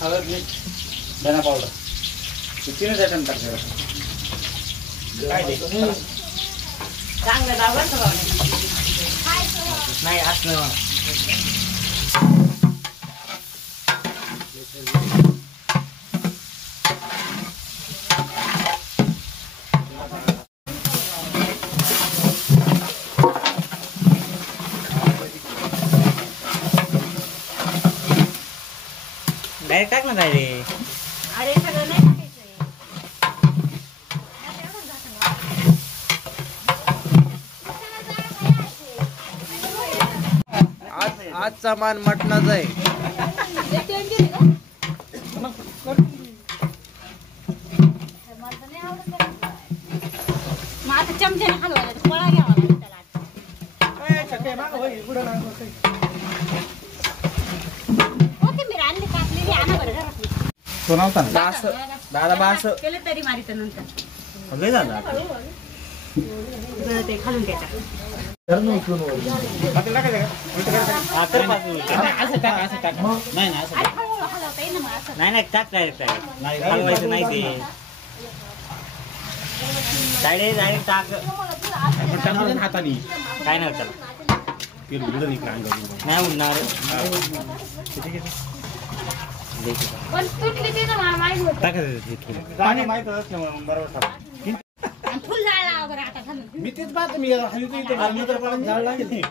हळद मीठ धना पावडर तीनच आयटम टाकले काय ते चांगलं दाबायचं नाही हात नाही डायरेक्ट टाक ना काय रे अरे सगळं नाही टाकायचं. आजचा मान मटणाचा आहे. माझं चमच्याने हलवायला पोळा घ्यावा लागेल त्याला. कोथिंबीर आणली कापलेली आणा बरं घरातली. तो नव्हता ना दादा बास केलं तरी मारित नंतर लय झालं ते खालून घ्यायचं. नाही टाक डायरेक्ट हलवायचं नाही ते डायरेक्ट टाक हाताने काय नाही त्याला नाही उडणार पाणी माहित बरोबर फुल जाळला बरं आता घालून. मी तेच पाहतो मी झाड लागेल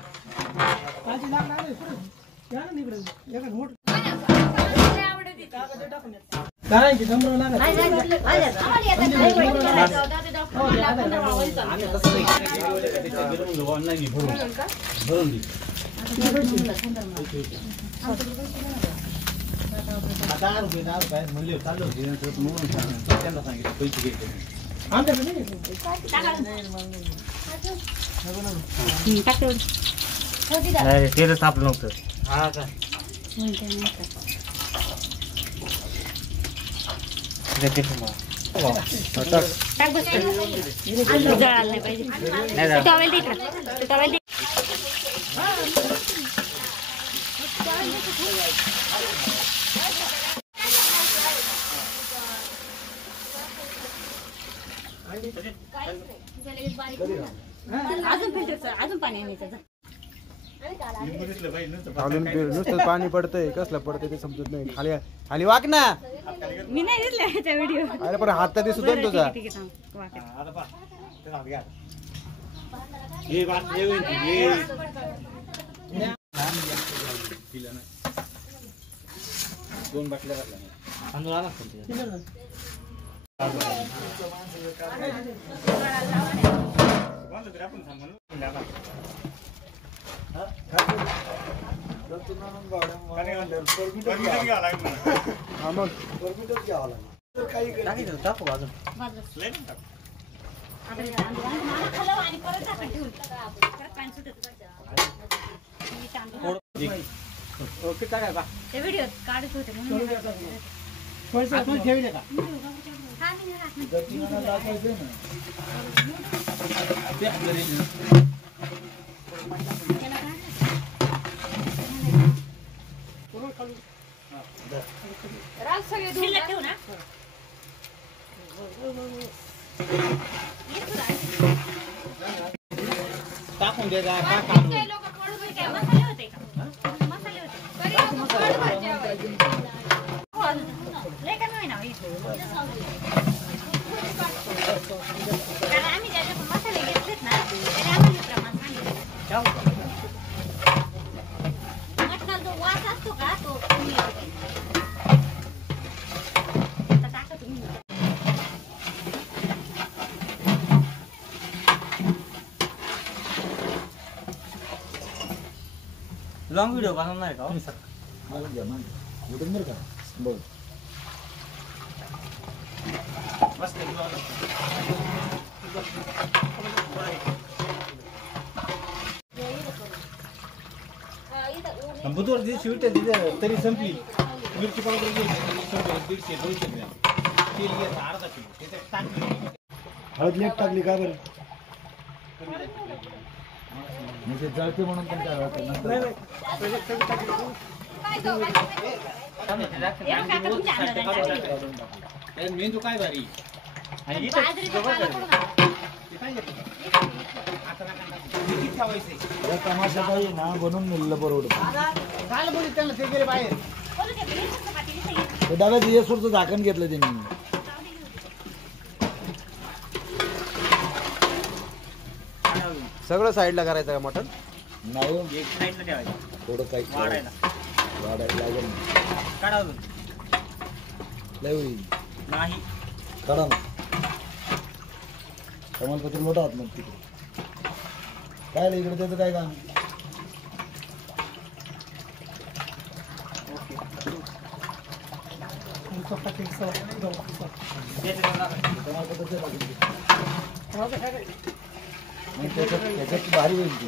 म्हणले चाललो होते त्यांना सांगितलं पैसे घ्यायचे तेलच तापलं नव्हतं हा का जळायला नाही पाहिजे. टॉवेल दे टॉवेल दे. अजून फिल्टरचं अजून पाणी आणायचं. नुसतं पाणी पडतंय कसलं पडतंय ते समजत नाही. खाली खाली वाक ना. मी नाही दिसले त्या व्हिडिओ. अरे पण हात तर दिसतो ना तुझा. दोन बाटल्या तांदूळ आला टाकू अजून ओके टाकाय का व्हिडिओ काढत होते ठेवले का ठेवू ना. टाकून दे जा मसाले होते का मसाले होते कारण आम्ही ज्याच्यात मसाले घेतलेत ना त्याने आम्हाला प्रमाण सांगितलं. मटणाला जो वास असतो का तो कमी येतो. टाका तुम्ही. लॉंग व्हिडिओ बनवणार का बुधवार दिवशी तरी संपली. मिरची पावडर 150-200 ग्रॅम तेल घ्यायचं अर्धा किलो त्याच्यात टाकली हळद लेट टाकली का बरं म्हणजे जळते म्हणून पण काय मेंदू काय भारी आणि इथं बाजरीचं जवळ पाणी झालं. कुठून आणलं? ते काय घेतो आता नका किती ठेवायचे तमाशा काही ना बनवून नेलेलं परवडत. झालं बोली त्यांना ते गेले बाहेर बोलू दे, मी चपाती इथे घेईन. ते डब्यात येसूरचं झाकण घेतलं त्यांनी. सगळं साईडला करायचं का मटण? नाही एक साईडला ठेवायचं थोडं काही वाढायला वाढायला लागेल ना. काढावं लय होईल. नाही काढा ना. कमालपत्री मोठा आहात मग तिकडे काय इकडे त्याचं काय काम? त्याच्यात भारी होईल ती.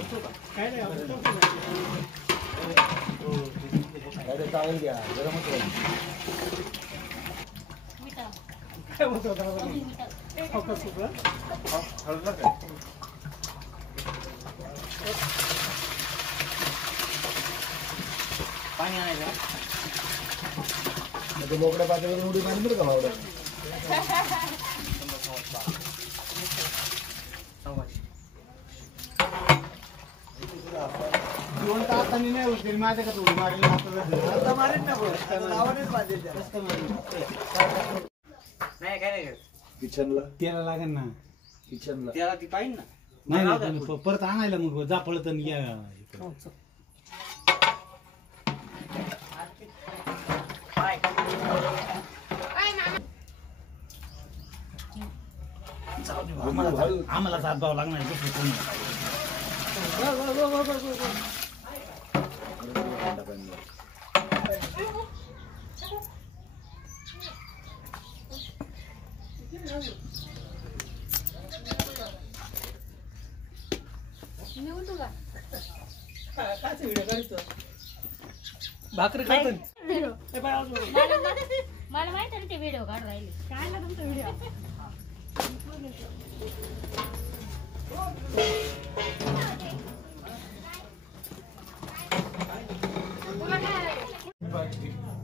काय चालेल घ्या गरमच राहील. पाणी आणायचं बोकड्या पात्यावर उडी पाणी बरं का भावड्या. दोन तासांनी नाही होते माझ्या का थोडी मारेल आता मारेन ना नाही काय नाही किचनला त्याला लागेल ना किचनला त्याला ती पाहिजे ना नाही नाही, पण परत आणायला मग जा पळत आणि या इकडं. आम्हाला सातभाव लागणार दुसरं कोणी नाही. मी उठू का? भाकरी खात मला माहित आहे ते व्हिडिओ काढ राहिले. काय ना तुमचा व्हिडिओ?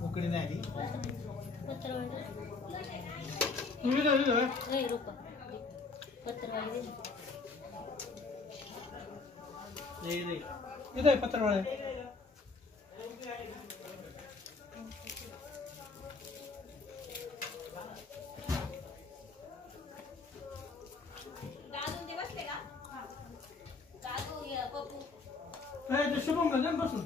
उकडी नाही आली पत्रवाळे शुभम बसून